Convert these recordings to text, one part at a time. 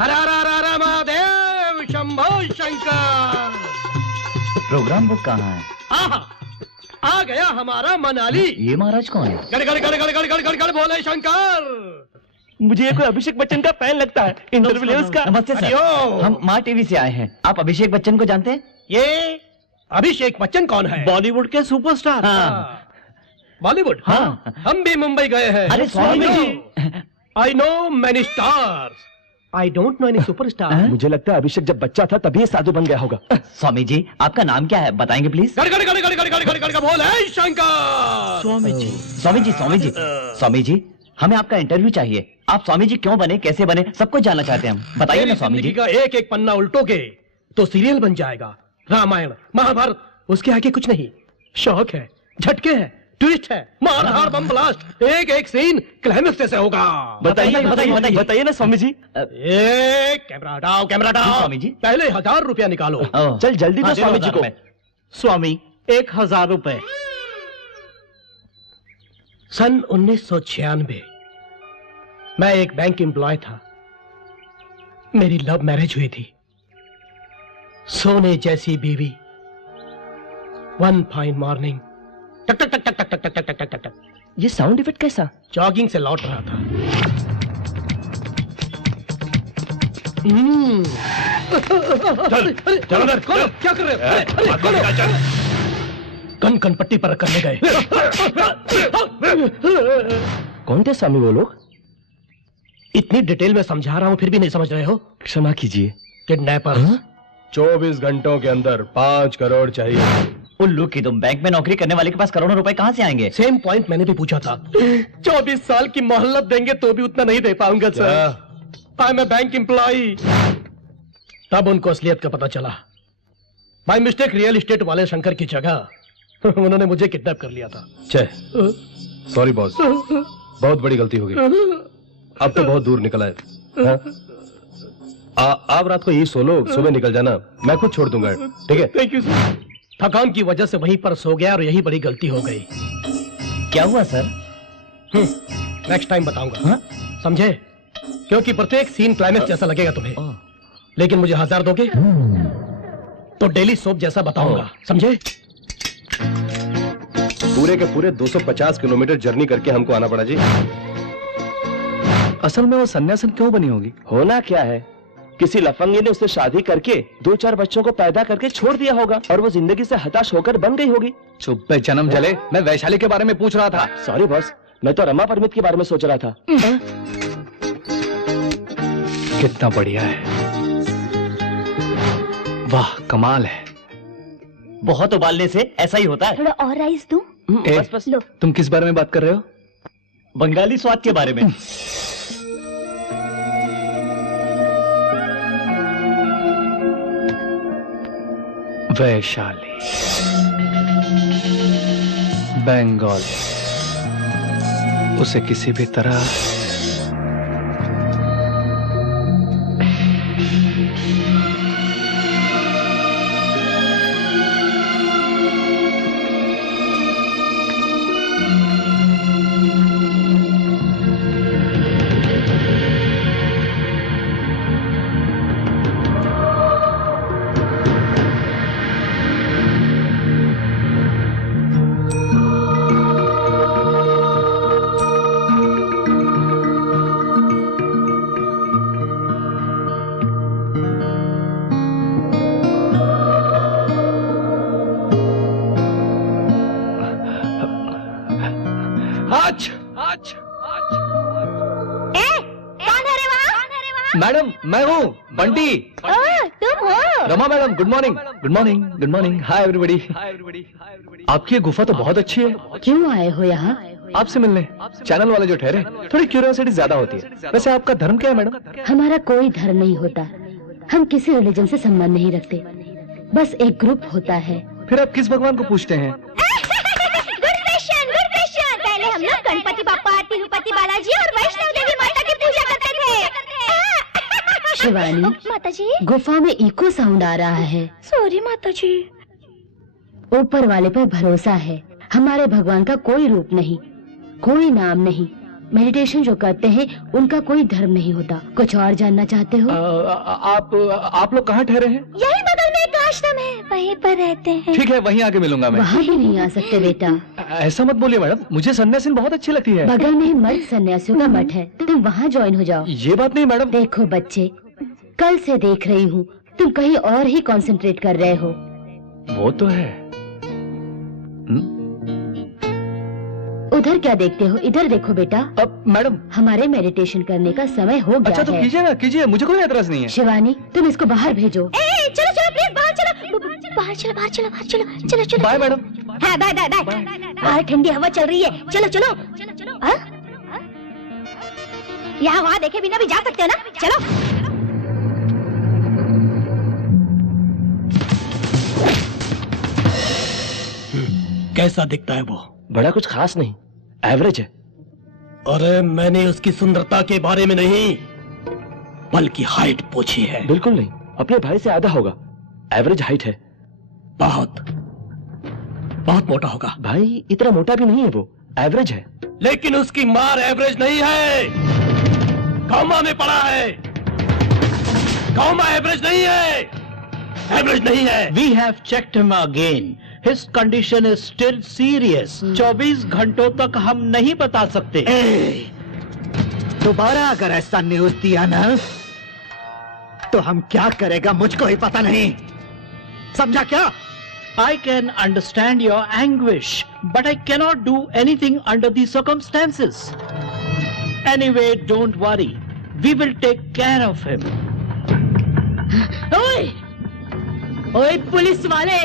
हर हर हर हर Mahadev Shambho Shankar. Programme book कहाँ है? आहा, आ गया हमारा मनाली। ये महाराज कौन है? गड़ गड़ गड़ गड़ गड़ गड़ गड़ गड़ बोले शंकर। मुझे कोई अभिषेक बच्चन का फैन लगता है। इंटरव्यू ले उसका। नमस्ते सर, हम माँ टीवी से आए हैं। आप अभिषेक बच्चन को जानते हैं? ये अभिषेक बच्चन कौन है? बॉलीवुड के सुपरस्टार। हाँ। बॉलीवुड? हाँ। हम भी मुंबई गए हैं। अरे Swami ji. I know many stars, I don't know any superstar. मुझे लगता है अभिषेक जब बच्चा था तभी ये साधु बन गया होगा। स्वामी जी, आपका नाम क्या है, बताएंगे प्लीज? गड़ गड़ गड़ गड़ गड़ गड़ गड़ गड़ बोले शंकर। स्वामी जी, स्वामी जी, स्वामी जी, स्वामी जी, हमें आपका इंटरव्यू चाहिए। आप स्वामी जी क्यों बने, कैसे बने, सब कुछ जानना चाहते हैं हम। बताइए ना स्वामी जी। का एक एक पन्ना उल्टोगे तो सीरियल बन जाएगा। रामायण महाभारत, उसके आगे कुछ नहीं। शौक है, झटके है, ट्विस्ट है, मारधाड़ बम ब्लास्ट, एक एक सीन क्लाइमेक्स जैसे होगा। बताइए बताइए बताइए ना स्वामी जी। कैमरा हटाओ, कैमरा हटाओ। स्वामी जी। पहले 1000 रुपया निकालो। चल जल्दी दो स्वामी जी को। स्वामी 1000 रुपए। सन 1996 मैं एक बैंक एम्प्लॉय था। मेरी लव मैरिज हुई थी। सोने जैसी बीवी। वन फाइन मॉर्निंग टक टक टक टक टक टक टक टक टक टक। ये साउंड इफेक्ट कैसा? जॉगिंग से लौट रहा था। चल अंदर। क्या कर रहे हो? कन कन पट्टी पर करने गए। कौन थे स्वामी वो लोग? इतनी डिटेल में समझा रहा हूं फिर भी नहीं समझ रहे हो? क्षमा कीजिए। किडनैपर। 24 घंटों के अंदर 5 करोड़ चाहिए। उल्लू की तुम, बैंक में नौकरी करने वाले के पास करोड़ों रुपए कहाँ से आएंगे? सेम पॉइंट मैंने भी पूछा था। 24 साल की मोहल्लत देंगे तो भी उतना नहीं दे पाऊंगा sir. I am a bank employee. तब उनको असलियत का पता चला। बाय मिस्टेक रियल एस्टेट वाले शंकर की जगह उन्होंने मुझे किडनैप कर लिया था। सॉरी बॉस, बहुत बड़ी गलती हो गई। अब तो बहुत दूर निकला है। हाँ? आप रात को यही सो लो, सुबह निकल जाना, मैं खुद छोड़ दूंगा। ठीक है? Thank you sir. थकान की वजह से वहीं पर सो गया और यही बड़ी गलती हो गई। क्या हुआ सर? नेक्स्ट टाइम बताऊंगा। हाँ? समझे? क्योंकि प्रत्येक सीन क्लाइमेक्स जैसा लगेगा तुम्हें। लेकिन मुझे 1000 दोगे तो डेली सोप जैसा बताऊंगा। समझे? पूरे के पूरे 250 किलोमीटर जर्नी करके हमको आना पड़ा जी। असल में वो सन्यासन क्यों बनी होगी? होना क्या है, किसी लफंगे ने उससे शादी करके 2-4 बच्चों को पैदा करके छोड़ दिया होगा और वो जिंदगी से हताश होकर बन गई होगी। चुप पे जन्म जले, मैं वैशाली के बारे में पूछ रहा था। सॉरी बॉस, मैं तो रमा परमित के बारे में सोच रहा था। कितना बढ़िया है, वाह कमाल है। बहुत उबालने से ऐसा ही होता है। थोड़ा और राइस दूं? बस बस। लो। तुम किस बारे में बात कर रहे हो? बंगाली स्वाद के बारे में। वैशाली, बंगाल, उसे किसी भी तरह मैडम, मैं हूँ बंटी। तुम हो? Rama madam, good morning. Good morning, good morning. Hi everybody. आपकी ये गुफा तो बहुत अच्छी है। क्यों आए हो यहाँ? आपसे मिलने। चैनल वाले जो ठहरे, थोड़ी क्यूरियोसिटी ज्यादा होती है। वैसे आपका धर्म क्या है मैडम? हमारा कोई धर्म नहीं होता, हम किसी रिलीजन से संबंध नहीं रखते, बस एक ग्रुप होता है। फिर आप किस भगवान को पूछते हैं? Good question, good question. पहले हम लोग गणपति बाप्पा, तिरुपति बालाजी और वैष्णव देवी माता की पूजा करते थे। शिवानी माताजी, गुफा में इको साउंड आ रहा है। सॉरी माताजी। ऊपर वाले पर भरोसा है। हमारे भगवान का कोई रूप नहीं, कोई नाम नहीं, मेडिटेशन जो करते हैं उनका कोई धर्म नहीं होता। कुछ और जानना चाहते हो? आप लोग कहाँ ठहरे हैं? यही बगल में एक आश्रम है, वहीं पर रहते हैं। ठीक है, वहीं आके मिलूंगा मैं। वहाँ भी नहीं आ सकते बेटा। ऐसा मत बोलिए मैडम, मुझे सन्यासीन बहुत अच्छी लगती है। बगल में ही मर्द सन्यासियों का मठ है, तुम वहाँ ज्वाइन हो जाओ। ये बात नहीं मैडम। देखो बच्चे, कल से देख रही हूँ तुम कहीं और ही कंसंट्रेट कर रहे हो। वो तो है। उधर क्या देखते हो, इधर देखो बेटा। अब मैडम, हमारे मेडिटेशन करने का समय हो गया अच्छा तो है। कीजिए ना, कीजिए, मुझे कोई एतराज नहीं है। शिवानी, तुम इसको बाहर भेजो। चलो चलो प्लीज, बाहर चलो, बाहर चलो, बाहर चलो, बाहर चलो, चलो चलो। Bye madam. हाँ बाय बाय बाय। बाहर ठंडी हवा चल रही है, चलो चलो चलो। यहाँ वहाँ देखे बिना भी जा सकते हो ना, चलो। कैसा दिखता है वो? बड़ा कुछ खास नहीं, एवरेज है। अरे मैंने उसकी सुंदरता के बारे में नहीं, बल्कि हाइट पूछी है। बिल्कुल नहीं, अपने भाई से आधा होगा। एवरेज हाइट है। बहुत बहुत मोटा होगा। भाई इतना मोटा भी नहीं है वो, एवरेज है। लेकिन उसकी मार एवरेज नहीं है, कौमा में पड़ा है। कौमा एवरेज नहीं है, एवरेज नहीं है। We have checked him again. His condition is still serious. 24 घंटों तक हम नहीं बता सकते। दोबारा अगर ऐसा न्यूज दिया ना तो हम क्या करेगा मुझको ही पता नहीं, समझा क्या? I can understand your anguish, but I cannot do anything under the circumstances. Anyway, don't worry. We will take care of him. ओए, ओए पुलिस वाले,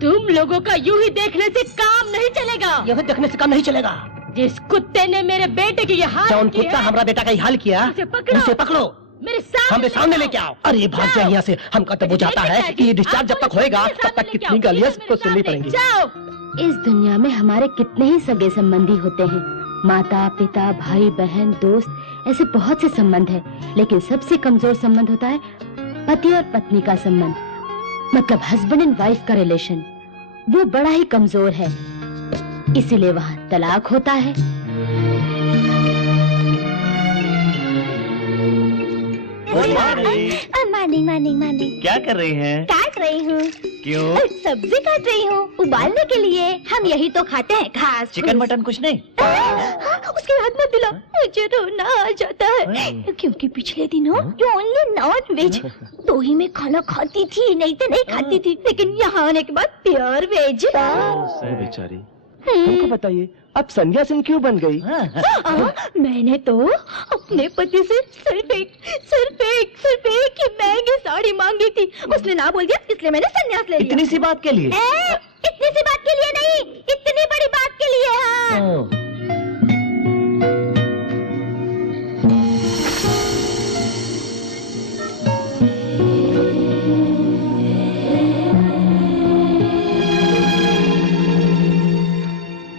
तुम लोगों का यूं ही देखने से काम नहीं चलेगा। यह देखने से काम नहीं चलेगा। जिस कुत्ते ने मेरे बेटे की ये हाल जौन किया, कुत्ता हमारा बेटा का हाल किया, उसे पकड़ो। उसे पकड़ो, मेरे सामने हमें सामने लेके आओ। अरे भाग जाए यहाँ से, हमका तो बुझाता है कि ये डिस्चार्ज जब तक होएगा तब तक कितनी गालियाँ सबको सुननी पड़ेंगी। जाओ। इस दुनिया में हमारे कितने ही सगे संबंधी होते हैं, माता पिता, भाई बहन, दोस्त, ऐसे बहुत से संबंध है। लेकिन सबसे कमजोर संबंध होता है पति और पत्नी का संबंध, मतलब हस्बैंड एंड वाइफ का रिलेशन। वो बड़ा ही कमजोर है, इसीलिए वहाँ तलाक होता है। मॉर्निंग। क्या कर रही हैं? काट रही हूँ। क्यों? सब्जी काट रही हूँ, उबालने के लिए। हम यही तो खाते हैं, घास। चिकन मटन कुछ नहीं? उसके हाथ में दिला, मुझे रोना आ जाता है, क्योंकि पिछले दिनों जो ओनली नॉन वेज 2 ही में खाना खाती थी, नहीं तो नहीं खाती थी। लेकिन यहाँ आने के बाद प्योर वेज। बेचारी, हमको बताइए, अब सन्यासिन क्यों बन गई? मैंने तो अपने पति से सिर्फ एक ही महंगी साड़ी मांगी थी। उसने ना बोल दिया, इसलिए मैंने संन्यास ले लिया। इतनी सी बात के लिए? इतनी सी बात के लिए नहीं, इतनी बड़ी बात के लिए। हाँ।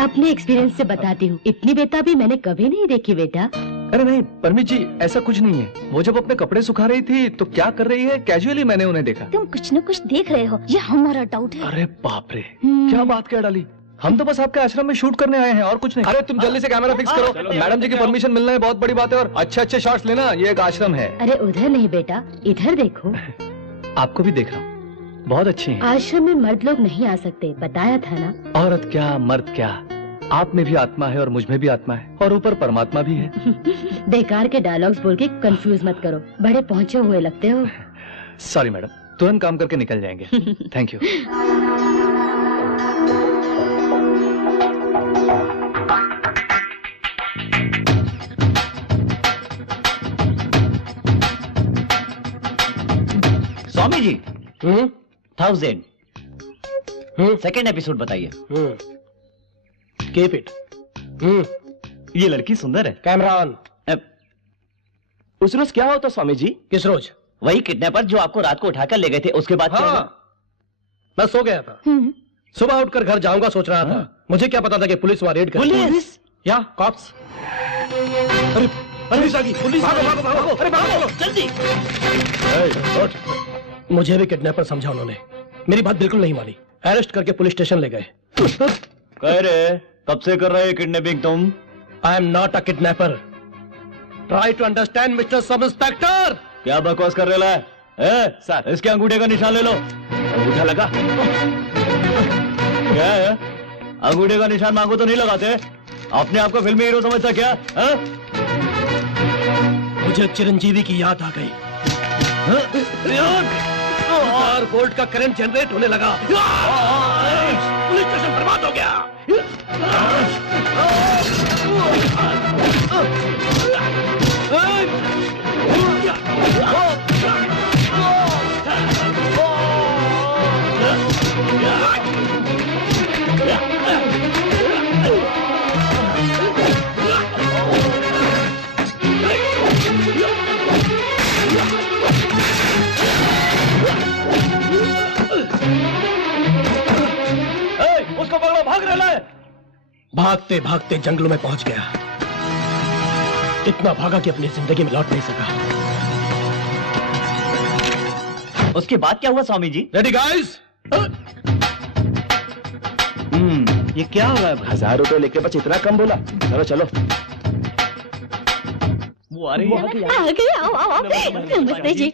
अपने एक्सपीरियंस से बताती हूँ, इतनी बेताबी मैंने कभी नहीं देखी बेटा। अरे नहीं परमित जी, ऐसा कुछ नहीं है। वो जब अपने कपड़े सुखा रही थी तो क्या कर रही है, कैजुअली मैंने उन्हें देखा। तुम कुछ न कुछ देख रहे हो, ये हमारा डाउट है। अरे बाप रे, क्या बात क्या डाली। हम तो बस आपके आश्रम में शूट करने आए हैं और कुछ नहीं। अरे तुम जल्दी से कैमरा फिक्स करो, मैडम जी की परमिशन मिलना है बहुत बड़ी बात है। और अच्छे शॉट्स लेना, ये एक आश्रम है। अरे उधर नहीं बेटा, इधर देखो। आपको भी देख रहा हूँ, बहुत अच्छी हैं। आश्रम में मर्द लोग नहीं आ सकते, बताया था ना। औरत क्या मर्द क्या, आप में भी आत्मा है और मुझ में भी आत्मा है, और ऊपर परमात्मा भी है। बेकार के डायलॉग्स बोल के कंफ्यूज मत करो, बड़े पहुंचे हुए लगते हो। सॉरी मैडम, तुरंत काम करके निकल जाएंगे। Thank you. Swami ji, 1000 second episode बताइए। Keep it. ये लड़की सुंदर है। Camera on. उस रोज क्या होता स्वामी जी? किस रोज? वही किडनैपर जो आपको रात को उठाकर ले गए थे, उसके बाद क्या हुआ? मैं सो गया था, सुबह उठकर घर जाऊंगा सोच रहा था। मुझे क्या पता था कि पुलिस वहां रेड करेगी। पुलिस? या कॉप्स। अरे पुलिस आ गई, पुलिस! भागो भागो भागो, अरे भागो जल्दी। मुझे भी किडनैपर समझा उन्होंने, मेरी बात बिल्कुल नहीं मानी। अरेस्ट करके पुलिस स्टेशन ले गए। कह रहे कब से कर रहे किडनैपिंग तुम? I am not a kidnapper. Try to understand mister sub inspector. क्या बकवास कर रहे है? सर इसके अंगूठे का निशान ले लो। अंगूठा लगा। क्या है? अंगूठे का निशान मांगो तो नहीं लगाते? अपने आप को फिल्मी हीरो समझता क्या? मुझे चिरंजीवी की याद आ गई। वोल्ट का करंट जनरेट होने लगा। पुलिस स्टेशन बर्बाद हो गया। उसको पकड़ो, भाग रहा है। भागते भागते जंगलों में पहुंच गया। इतना भागा कि अपनी जिंदगी में लौट नहीं सका। उसके बाद क्या हुआ स्वामी जी? Ready guys? ये क्या हो रहा है? 1000 रुपए लेके बस इतना कम बोला? चलो चलो। वो आ रही है। आ गए, आओ आओ आओ। नमस्ते जी,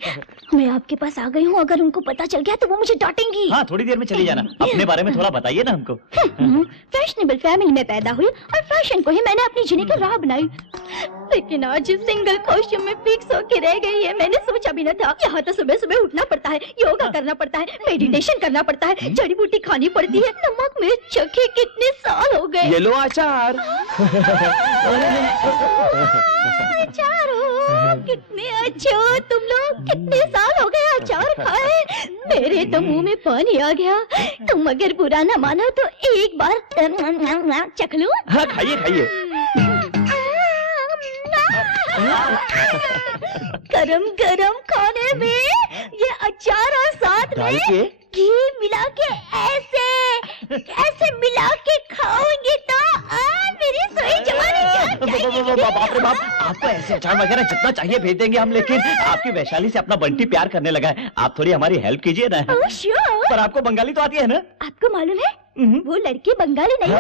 मैं आपके पास आ गई हूँ। अगर उनको पता चल गया तो वो मुझे डांटेंगी। हाँ, थोड़ी देर में चली जाना। अपने बारे में थोड़ा बताइए ना हमको। फैशनेबल फैमिली में पैदा हुई और फैशन को ही मैंने अपनी जीने की राह बनाई। लेकिन आज इस सिंगल कॉस्ट्यूम में फिक्स होके रह गई है। मैंने सोचा भी न था। यहाँ तो सुबह सुबह उठना पड़ता है, योगा करना पड़ता है, मेडिटेशन करना पड़ता है, जड़ी बूटी खानी पड़ती है। नमक मिर्च चखे कितने साल हो गए। ये लो अचार। अचार हो, कितने अच्छे हो तुम लोग। कितने साल हो गए अचार खाए। मेरे तो मुंह में पानी आ गया। तुम अगर बुरा न मानो तो एक बार चख लूं? हाँ खाइए खाइए। गरम गरम खाने में ये अचार और साथ डाल में के? घी मिला के ऐसे मिला के खाओगे तो मेरी सोई जवानी जाग जाएगी। बाप रे बाप, आपको ऐसे अचार वगैरह जितना चाहिए भेज देंगे हम, लेकिन आपकी वैशाली से अपना बंटी प्यार करने लगा है। आप थोड़ी हमारी हेल्प कीजिए ना। Oh, sure. पर आपको बंगाली तो आती है ना? आपको मालूम है वो लड़की बंगाली नहीं है।